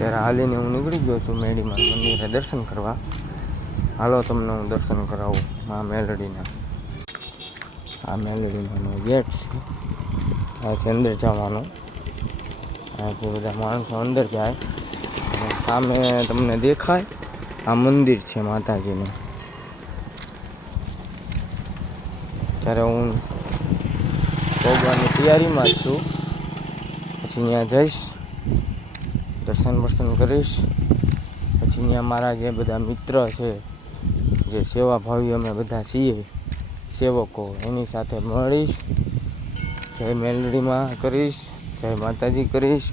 ત્યારે હાલીને હું નીકળી ગયો છું મેડીમાં મંદિરે દર્શન કરવા. હાલો તમને હું દર્શન કરાવું આ મેલડીના. આ મેલડીનો ગેટ છે, આથી અંદર જવાનું. અહીંથી બધા માણસો અંદર જાય અને સામે તમને દેખાય આ મંદિર છે માતાજીનું. ત્યારે હું પહોંચવાની તૈયારીમાં જ છું. પછી ત્યાં જઈશ, દર્શન બર્શન કરીશ. પછી ત્યાં મારા જે બધા મિત્ર છે, જે સેવાભાવી અમે બધા છીએ સેવકો, એની સાથે મળીશ. જય મેલડીમાં કરીશ, જય માતાજી કરીશ.